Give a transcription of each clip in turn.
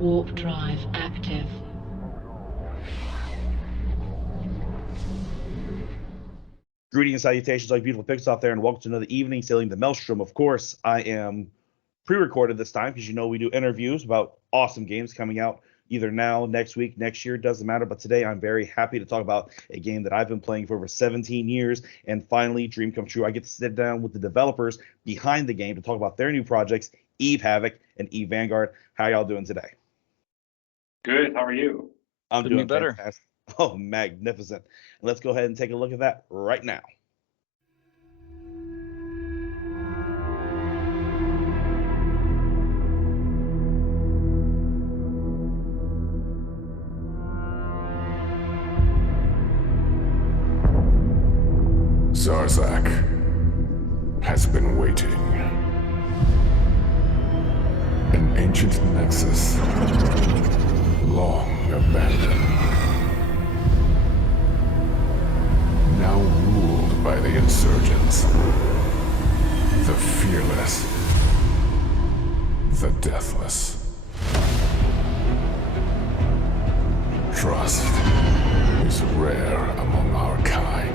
Warp drive active. Greetings and salutations, all you beautiful pigs out there, and welcome to another evening sailing the Maelstrom. Of course, I am pre-recorded this time because you know we do interviews about awesome games coming out either now, next week, next year, doesn't matter. But today I'm very happy to talk about a game that I've been playing for over 17 years, and finally, dream come true. I get to sit down with the developers behind the game to talk about their new projects, EVE Havoc and EVE Vanguard. How y'all doing today? Good. How are you? I'm Couldn't be doing better. fantastic. Oh, magnificent. Let's go ahead and take a look at that right now. Zarzak has been waiting. An ancient nexus, long abandoned. Now ruled by the insurgents. The fearless. The deathless. Trust is rare among our kind.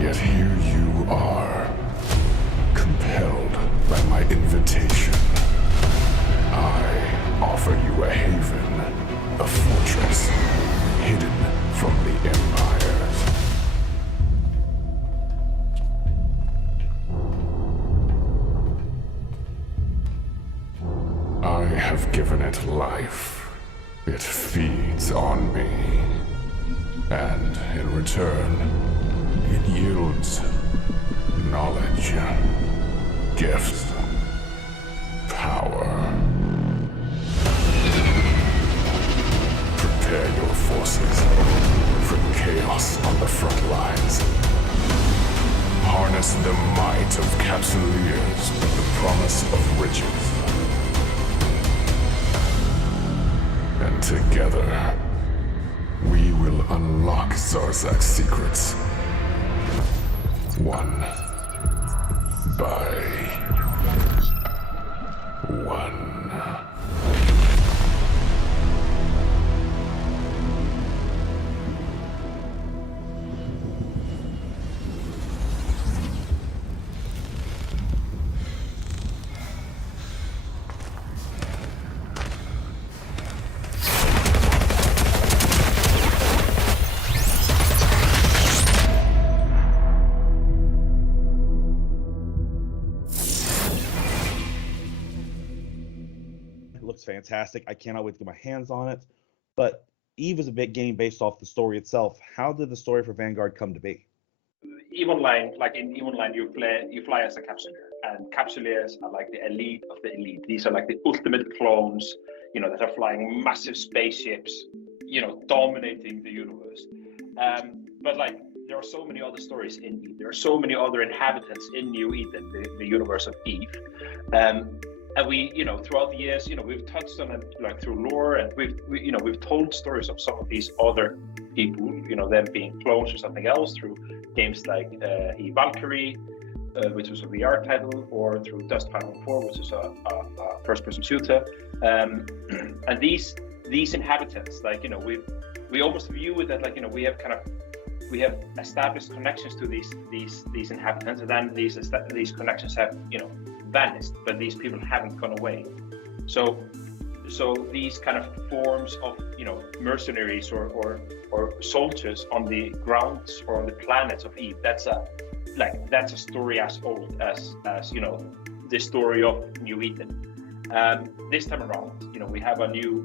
Yet here you are, compelled by my invitation. I offer you a haven, a fortress, hidden from the empires. I have given it life. It feeds on me. And in return, it yields knowledge, gifts, power. Prepare your forces for chaos on the front lines. Harness the might of Capsuleers with the promise of riches. And together, we will unlock Zarzak's secrets. One by one. Looks fantastic. I cannot wait to get my hands on it. But Eve is a big game based off the story itself. How did the story for Vanguard come to be? EVE Online, like in EVE Online, you fly as a capsuleer, and capsuleers are like the elite of the elite. These are like the ultimate clones, that are flying massive spaceships, dominating the universe. But like, there are so many other stories in EVE. There are so many other inhabitants in New Eden, the universe of EVE. And we, throughout the years, we've touched on it like through lore, and we've told stories of some of these other people, them being clones or something else through games like EVE Valkyrie, which was a VR title, or through Dust Final 4, which is a first-person shooter. And these inhabitants, like, we almost view it that, like, we have established connections to these inhabitants, and then these connections have, vanished, but these people haven't gone away. So these kind of forms of mercenaries or soldiers on the grounds or on the planets of EVE, that's a story as old as the story of New Eden. This time around, we have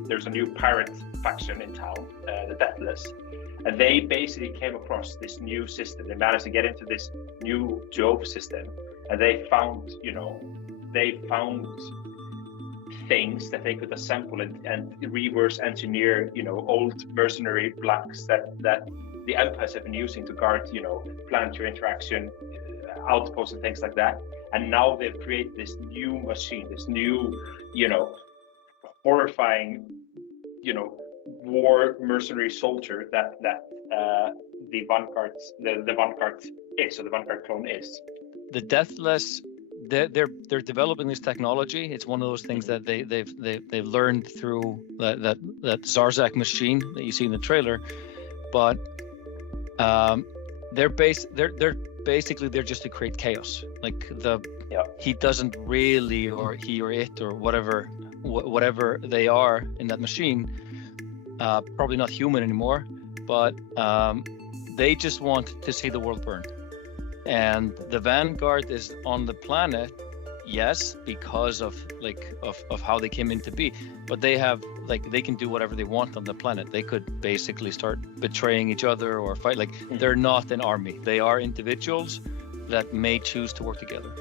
there's a new pirate faction in town, the Deathless, and they basically came across this new system. They managed to get into this new Jove system, and they found things that they could assemble and reverse engineer, old mercenary blocks that the empires have been using to guard, planetary interaction, outposts and things like that. And now they've created this new machine, this new, horrifying, war mercenary soldier that the Vanguard is, or the Vanguard clone is. The Deathless they're developing this technology. It's one of those things that they've learned through that Zarzak machine that you see in the trailer, but they're basically there just to create chaos. Like he doesn't really, or he or it or whatever they are in that machine, probably not human anymore, but they just want to see the world burn. And the Vanguard is on the planet, yes, because of how they came into be, but they can do whatever they want on the planet. They could basically start betraying each other or fight. They're not an army. They are individuals that may choose to work together.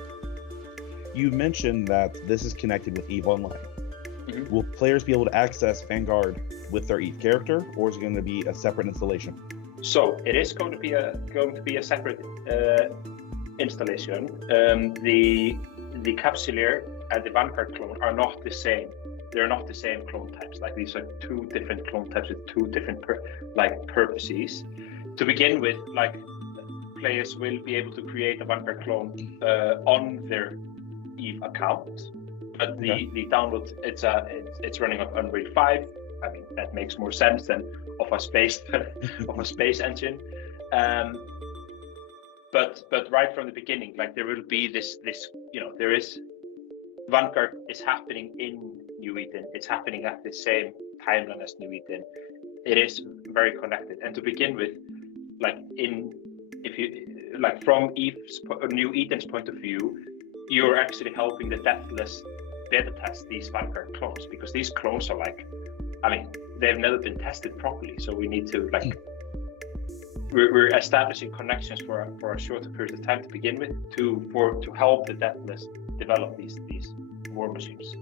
You mentioned that this is connected with EVE Online. Mm-hmm. Will players be able to access Vanguard with their EVE character, or is it going to be a separate installation? So it is going to be a separate installation. The Capsuleer and the Vanguard clone are not the same. They're not the same clone types. Like, these are two different clone types with two different purposes. To begin with, like, players will be able to create a Vanguard clone on their EVE account. But the download, it's running on Unreal 5. I mean, that makes more sense than of a space engine. But right from the beginning, like, there will be this there is Vanguard is happening in New Eden. It's happening at the same timeline as New Eden. It is very connected. And to begin with, from New Eden's point of view, you're actually helping the Deathless beta test these Vanguard clones, because these clones are they've never been tested properly. So we need to we're establishing connections for a shorter period of time to begin with to help the Deathless develop these war machines.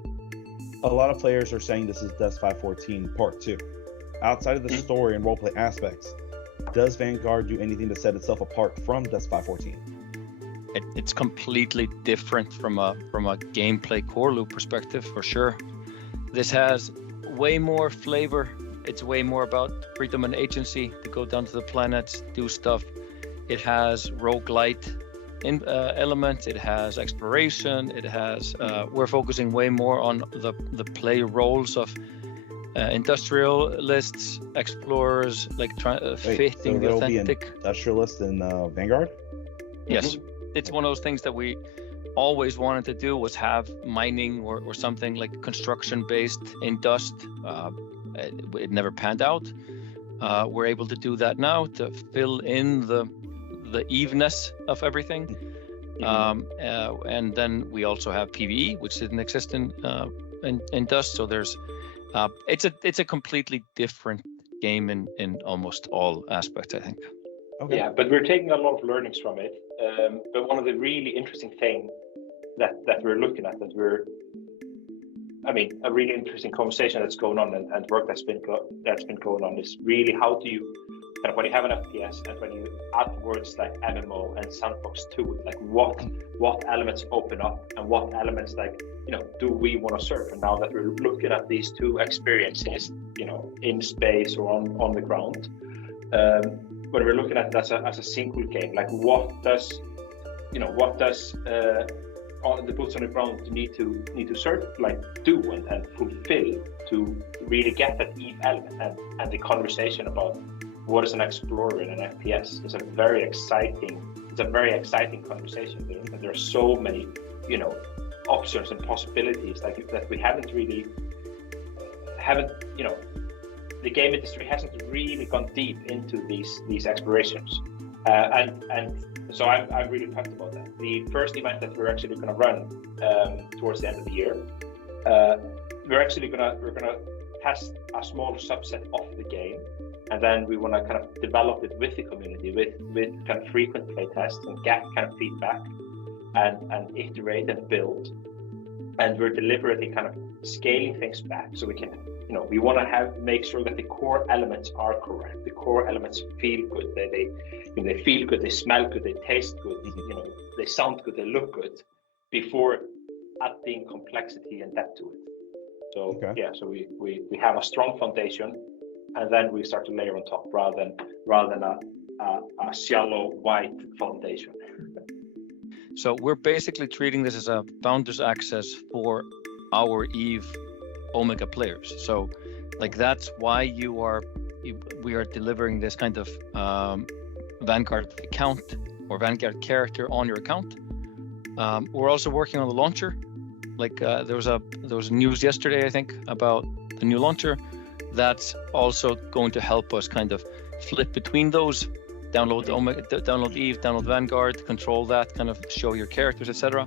A lot of players are saying this is Dust 514 Part 2. Outside of the story and roleplay aspects, does Vanguard do anything to set itself apart from Dust 514? It's completely different from a gameplay core loop perspective, for sure. This has way more flavor. It's way more about freedom and agency to go down to the planets, do stuff. It has roguelite elements. It has exploration. It has we're focusing way more on the play roles of industrialists, explorers, fitting the authentic. Be industrialist in Vanguard? Yes. It's one of those things that we always wanted to do, was have mining or something like construction based in Dust. It never panned out. We're able to do that now to fill in the evenness of everything. And then we also have PvE, which didn't exist in Dust. So there's it's a completely different game in almost all aspects, I think. Okay. Yeah, but we're taking a lot of learnings from it. But one of the really interesting things that we're looking at, a really interesting conversation that's going on and work that's been going on is really how do you when you have an FPS and when you add words like MMO and sandbox to it, what elements open up and what elements do we want to serve? And now that we're looking at these two experiences, in space or on the ground, when we're looking at it as a single game, what does on the boots on the ground need to serve, do and fulfill to really get that EVE element and the conversation about what is an explorer in an FPS is a very exciting conversation. There are so many options and possibilities that we haven't the game industry hasn't really gone deep into these explorations, and so I'm really pumped about that. The first event that we're actually going to run towards the end of the year, we're gonna test a small subset of the game, and then we want to kind of develop it with the community, with kind of frequent playtests and get kind of feedback and iterate and build. And we're deliberately kind of scaling things back so we can, we want to make sure that the core elements are correct. The core elements feel good. They feel good. They smell good. They taste good. They sound good. They look good before adding complexity and depth to it. So so we have a strong foundation, and then we start to layer on top rather than a shallow white foundation. So we're basically treating this as a founders access for our EVE Omega players. So like that's why we are delivering this kind of Vanguard account or Vanguard character on your account. We're also working on the launcher. Like there was news yesterday, I think, about the new launcher. That's also going to help us kind of flip between those. Download Omega, download EVE, download Vanguard, control that, kind of show your characters, etc.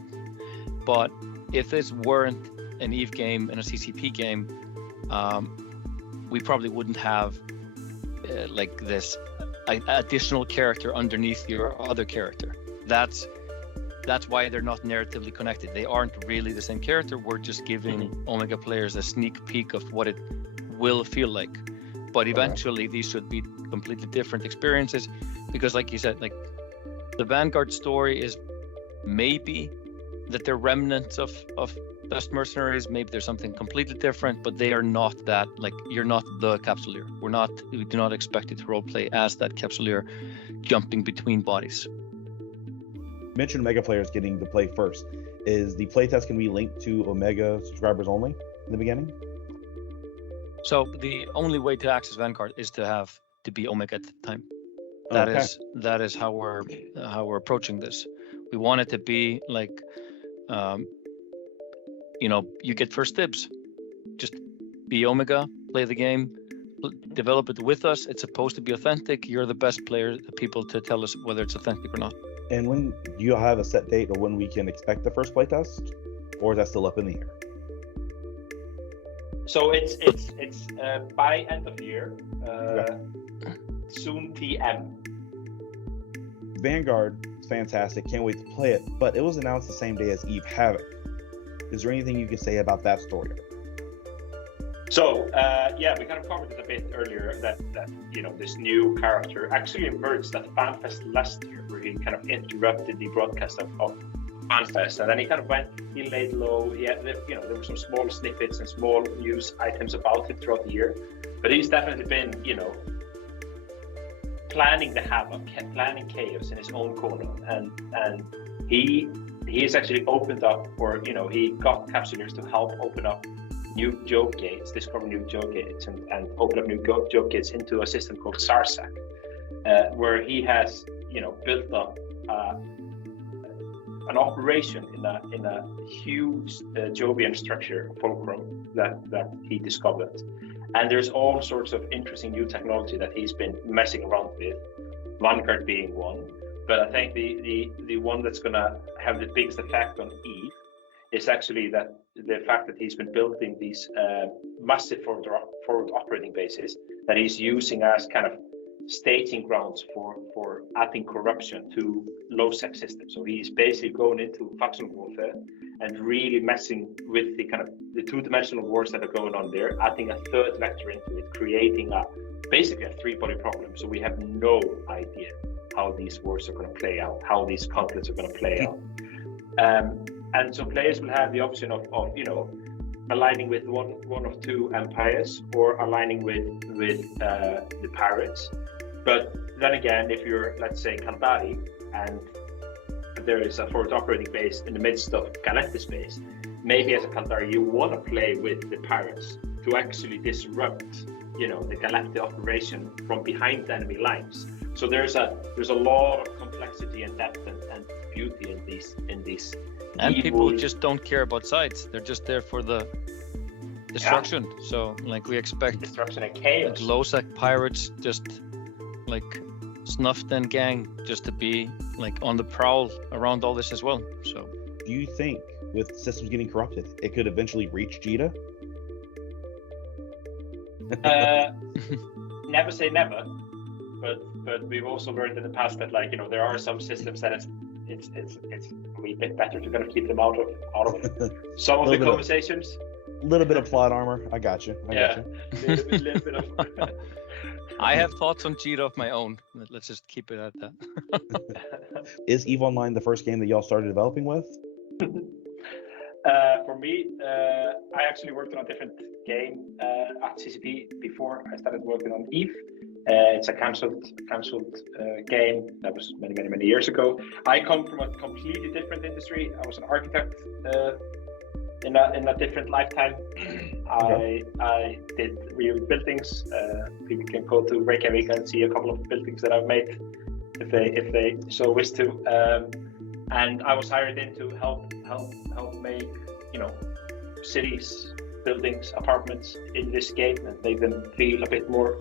But if this weren't an EVE game and a CCP game, we probably wouldn't have like this additional character underneath your other character. That's why they're not narratively connected. They aren't really the same character. We're just giving Omega players a sneak peek of what it will feel like. But eventually these should be completely different experiences, because like you said, like the Vanguard story is maybe that they're remnants of Dust Mercenaries, maybe there's something completely different, but they are not that. Like, you're not the Capsuleer. We do not expect you to roleplay as that Capsuleer jumping between bodies. You mentioned Omega players getting to play first. Is the playtest going to be linked to Omega subscribers only in the beginning? So the only way to access Vanguard is to be Omega at the time. That is how we're approaching this. We want it to be like, you get first dibs. Just be Omega, play the game, develop it with us. It's supposed to be authentic. You're the best player, the people to tell us whether it's authentic or not. And when do you have a set date of when we can expect the first playtest, or is that still up in the air? So it's by end of year, soon TM. Vanguard is fantastic. Can't wait to play it. But it was announced the same day as EVE Havoc. Is there anything you can say about that story? So we kind of covered it a bit earlier that this new character actually emerged at FanFest last year, where he kind of interrupted the broadcast of FanFest, and then he kind of he laid low. There were some small snippets and small news items about him throughout the year, but he's definitely been planning the havoc, planning chaos in his own corner, and he has actually opened up, or he got Capsuleers to help open up new joke gates, discover new joke gates, and open up new joke gates into a system called Sarsak, where he has built up an operation in a huge Jovian structure, Fulcrum, that he discovered. And there's all sorts of interesting new technology that he's been messing around with, Vanguard being one. But I think the one that's going to have the biggest effect on EVE is actually that the fact that he's been building these massive forward operating bases that he's using as kind of staging grounds for adding corruption to low-sec systems. So he's basically going into factional warfare and really messing with the two-dimensional wars that are going on there, adding a third vector into it, creating basically a three-body problem. So we have no idea how these wars are going to play out, how these conflicts are going to play out. And so players will have the option of aligning with one of two empires, or aligning with the pirates. But then again, if you're, let's say, Kandari, and there is a forward operating base in the midst of Galactic space, maybe as a Kandari you want to play with the pirates to actually disrupt the Galactic operation from behind the enemy lines. So there's a lot of complexity and depth and beauty in these. And people just don't care about sides. They're just there for the destruction. Yeah. So we expect destruction and chaos. Low-sec pirates, just Snuffed and gang, just to be on the prowl around all this as well. So do you think with systems getting corrupted, it could eventually reach Jita? Never say never, but we've also learned in the past that there are some systems that it's a wee bit better to kind of keep them out of some of the conversations. A little bit of plot armor. I got you. Little bit of. I have thoughts on Jita of my own. Let's just keep it at that. Is EVE Online the first game that y'all started developing with? For me, I actually worked on a different game at CCP before I started working on EVE. It's a cancelled game that was many years ago. I come from a completely different industry. I was an architect in a different lifetime. Okay. I did real buildings. People can go to Reykjavik and see a couple of buildings that I've made if they so wish to. And I was hired in to help make, you know, cities, buildings, apartments in this game and make them feel a bit more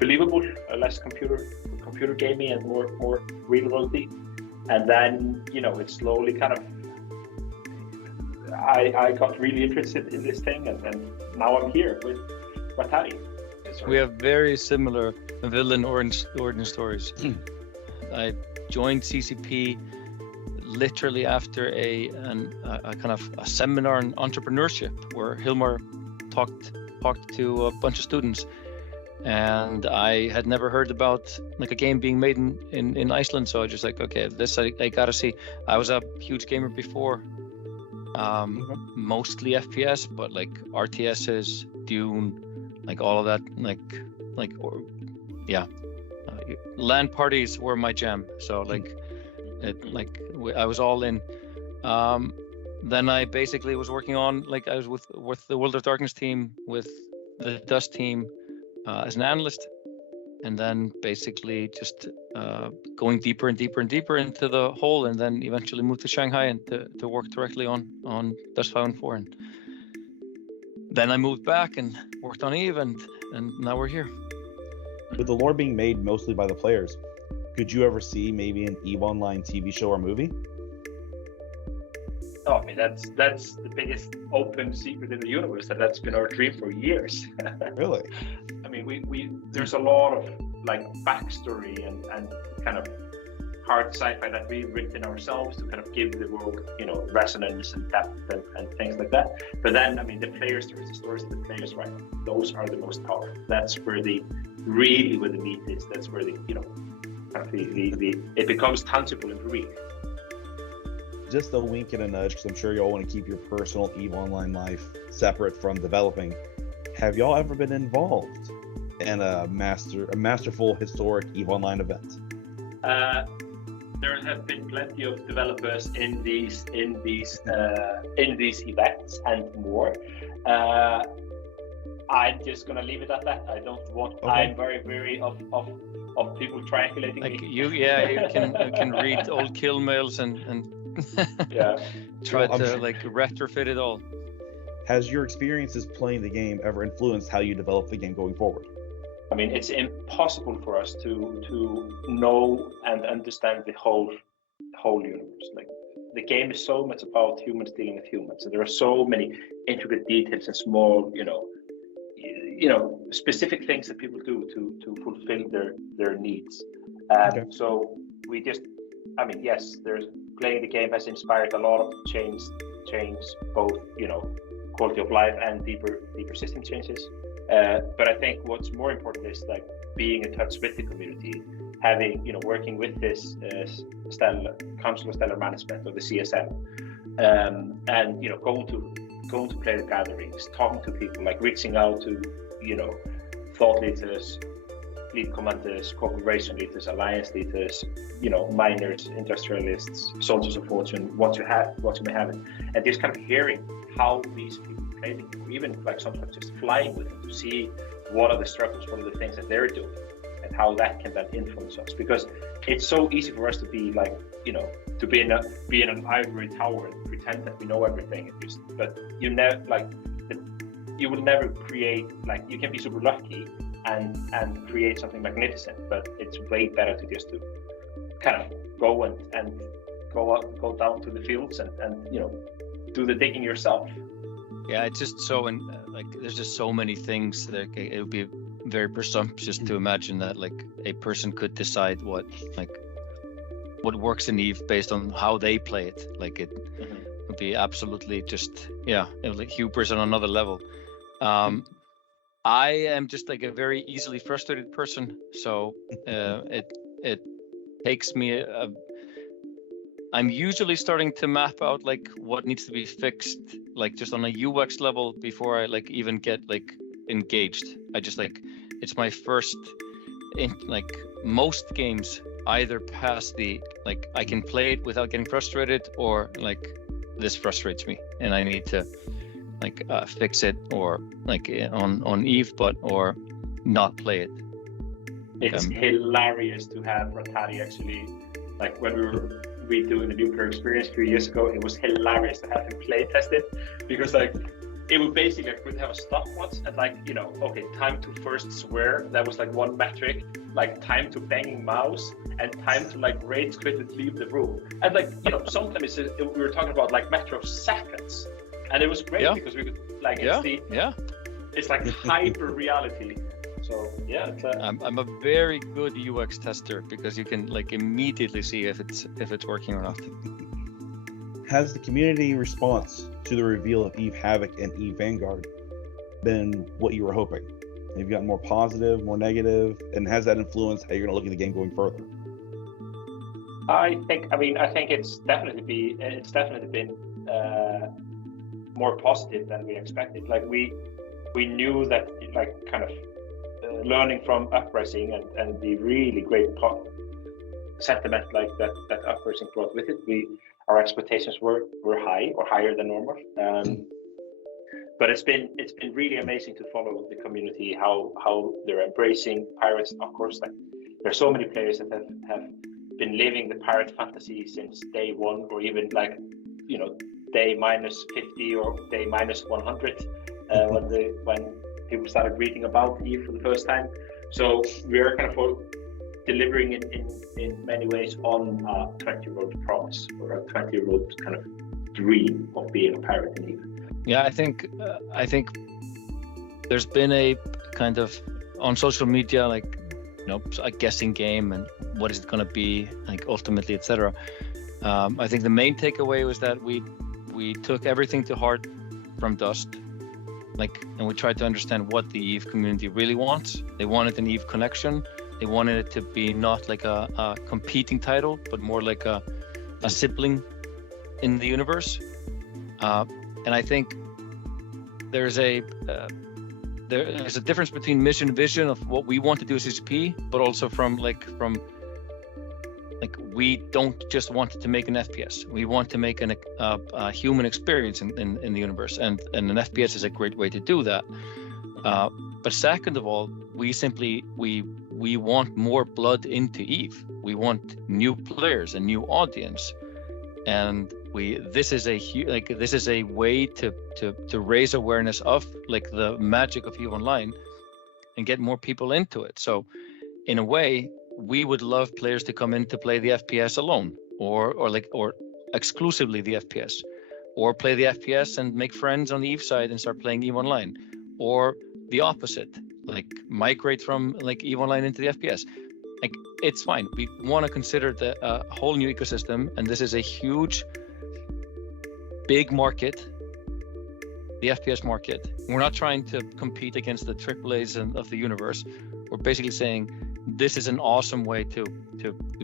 believable, less computer gamey and more real worldy. And then, you know, it slowly kind of I got really interested in this thing, and now I'm here with Rattati. We have very similar villain origin stories. I joined CCP literally after a kind of a seminar on entrepreneurship where Hilmar talked to a bunch of students, and I had never heard about like a game being made in Iceland, so I just like, okay, this I gotta see. I was a huge gamer before, mostly FPS, but like RTSs, Dune, like all of that, LAN parties were my jam. So I was all in. Then I basically was working on, like, I was with the World of Darkness team, with the Dust team as an analyst, and then basically just going deeper and deeper and deeper into the whole, and then eventually moved to Shanghai and to work directly on Dust 5 and 4. And then I moved back and worked on EVE, and now we're here. With the lore being made mostly by the players, could you ever see maybe an EVE Online TV show or movie? Oh, I mean, that's the biggest open secret in the universe, that's been our dream for years. Really? I mean, we there's a lot of like backstory and kind of hard sci-fi that we've written ourselves to kind of give the world, you know, resonance and depth and things like that. But then, I mean, the players, the stories of the players, right? Those are the most powerful. That's where really where the meat is. That's where you know, kind of it becomes tangible and real. Just a wink and a nudge, because I'm sure y'all want to keep your personal EVE Online life separate from developing. Have y'all ever been involved in a masterful historic EVE Online event? There have been plenty of developers in these events and more. I'm just gonna leave it at that. I don't want. Okay. I'm very wary of people triangulating like me. You can read old kill mails and yeah, try to like retrofit it all. Has your experiences playing the game ever influenced how you develop the game going forward? I mean, it's impossible for us to know and understand the whole universe. Like, the game is so much about humans dealing with humans, and there are so many intricate details and small, you know, specific things that people do to fulfill their needs. Okay. So we just, I mean, yes, playing the game has inspired a lot of change, both, you know, quality of life and deeper system changes. But I think what's more important is like being in touch with the community, having, you know, working with this Council of Stellar Management, or the CSM, and, you know, going to player gatherings, talking to people, like reaching out to, you know, thought leaders, fleet commanders, corporation leaders, alliance leaders, you know, miners, industrialists, soldiers of fortune, what you may have, and just kind of hearing how these people play the game, even like sometimes just flying with them to see what are the struggles, what are the things that they're doing, and how that can then influence us. Because it's so easy for us to be like, you know, to be in an ivory tower and pretend that we know everything, but you will never create, like, you can be super lucky and create something magnificent, but it's way better to just to kind of go and go down to the fields and you know, do the digging yourself. Yeah, it's just so, and like, there's just so many things that it would be very presumptuous to imagine that like a person could decide what works in EVE based on how they play it. Like, it would be absolutely just, yeah, it was like hubris on another level. I am just like a very easily frustrated person, so it takes me I'm usually starting to map out like what needs to be fixed, like just on a UX level, before I like even get like engaged. I just like, it's my first in like most games either pass the like I can play it without getting frustrated, or like this frustrates me and I need to like fix it, or like on Eve, or not play it. It's hilarious to have Rattati actually, like when we were redoing the new player experience a few years ago, it was hilarious to have him play test it, because like it would basically like, we'd have a stopwatch and like, you know, okay, time to first swear, that was like one metric, like time to banging mouse, and time to like rage quit and leave the room. And like, you know, sometimes we were talking about like matter of seconds, and it was great because we could like it's like hyper reality. So yeah, it's I'm a very good UX tester, because you can like immediately see if it's working or not. Has the community response to the reveal of EVE Havoc and EVE Vanguard been what you were hoping? Have you gotten more positive, more negative, and has that influenced how you're going to look at the game going further? I think it's definitely been more positive than we expected. Like we knew that, like kind of learning from Uprising and the really great sentiment like that Uprising brought with it, our expectations were high, or higher than normal. But it's been really amazing to follow the community, how they're embracing pirates. Of course, like there's so many players that have been living the pirate fantasy since day one, or even like, you know, day minus 50 or day minus 100 when people started reading about Eve for the first time. So we are kind of delivering in many ways on a 20-year-old promise, or a 20-year-old kind of dream of being a pirate in Eve. Yeah, I think there's been a kind of on social media, like, you know, a guessing game and what is it going to be like ultimately, etc. I think the main takeaway was that we took everything to heart from Dust, like, and we tried to understand what the Eve community really wants. They wanted an Eve connection. They wanted it to be not like a competing title, but more like a sibling in the universe. And I think there's a difference between mission and vision of what we want to do as CCP, but also from we don't just want to make an FPS. We want to make a human experience in the universe, and an FPS is a great way to do that. But second of all, we want more blood into Eve. We want new players, a new audience, and this is a way to raise awareness of like the magic of EVE Online and get more people into it. So in a way, we would love players to come in to play the FPS alone, or exclusively the FPS, or play the FPS and make friends on the Eve side and start playing EVE Online, or the opposite, like migrate from like EVE Online into the FPS. Like, it's fine. We want to consider the whole new ecosystem, and this is a huge, big market, the FPS market. We're not trying to compete against the AAAs of the universe. We're basically saying this is an awesome way to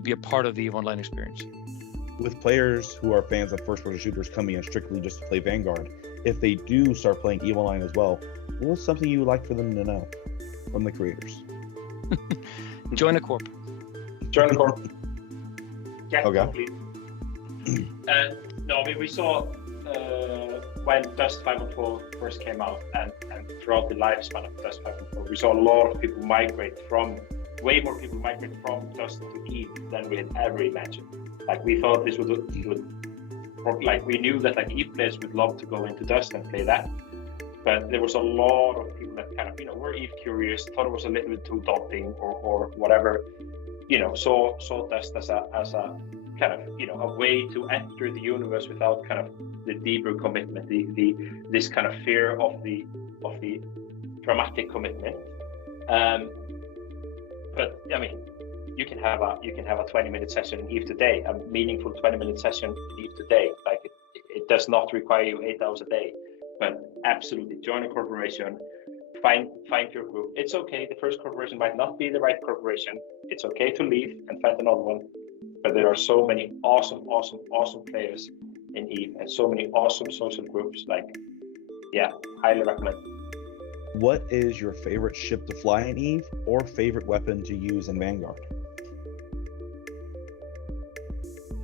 be a part of the EVE Online experience. With players who are fans of first-person shooters coming in strictly just to play Vanguard, if they do start playing EVE Online as well, what's something you would like for them to know from the creators? Join a corp. Join a corp. Yeah, okay. Complete. No, I mean, we saw when Dust 5.4 first came out, and throughout the lifespan of Dust 5.4, we saw a lot of people way more people migrate from Dust to Eve than we had ever imagined. Like, we thought this would like, we knew that like Eve players would love to go into Dust and play that, but there was a lot of people that kind of, you know, were Eve curious, thought it was a little bit too daunting or whatever, you know, saw Dust as a kind of, you know, a way to enter the universe without kind of the deeper commitment, this kind of fear of the dramatic commitment. But I mean, you can have a 20-minute session in Eve today, a meaningful 20-minute session in Eve today. Like, it does not require you 8 hours a day, but absolutely join a corporation, find your group. It's okay. The first corporation might not be the right corporation. It's okay to leave and find another one. But there are so many awesome players in Eve, and so many awesome social groups. Like, yeah, highly recommend. What is your favorite ship to fly in EVE or favorite weapon to use in Vanguard?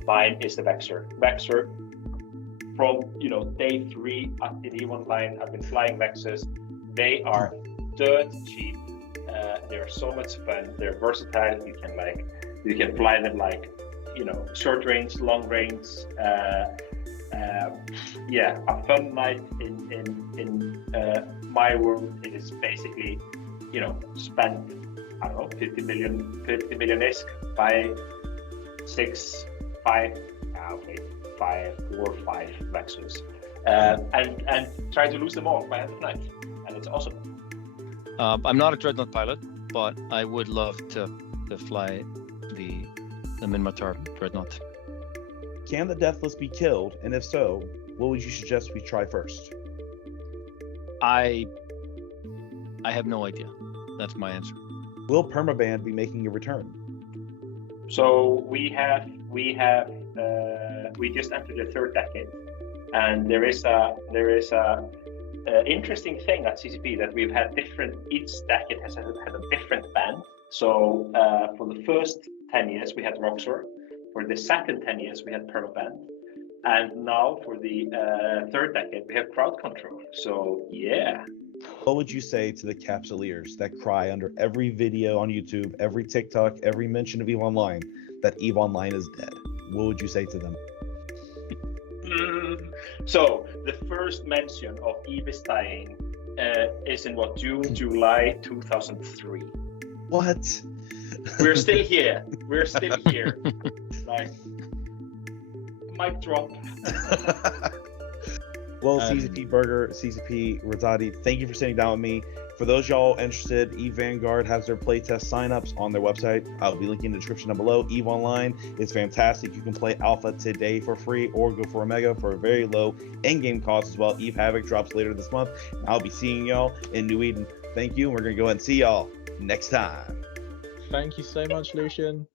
Mine is the Vexor. Vexor, from day 3 in EVE Online, I've been flying Vexors. They are dirt cheap. They're so much fun. They're versatile. You can fly them short range, long range. A fun night in my world is basically spend 50 million ISK, buy 4 or 5 Vexors, and try to lose them all by end of night, and it's awesome. I'm not a Dreadnought pilot, but I would love to fly the Minmatar Dreadnought. Can the Deathless be killed? And if so, what would you suggest we try first? I have no idea. That's my answer. Will Permaban be making a return? So we just entered the 3rd decade, and there is a interesting thing at CCP that we've had each decade has had a different band. So for the first 10 years we had Roxor, for the second 10 years we had Permaband, and now for the 3rd decade we have Crowd Control. So yeah. What would you say to the Capsuleers that cry under every video on YouTube, every TikTok, every mention of EVE Online that EVE Online is dead? What would you say to them? So the first mention of EVE is dying is in July 2003. What? We're still here. Mic drop. Well, CCP Burger, CCP Rattati, thank you for sitting down with me. For those y'all interested, Eve Vanguard has their playtest signups on their website. I'll be linking in the description down below. EVE Online is fantastic. You can play Alpha today for free or go for Omega for a very low end-game cost as well. EVE Havoc drops later this month. I'll be seeing y'all in New Eden. Thank you, and we're going to go ahead and see y'all next time. Thank you so much, Lucian.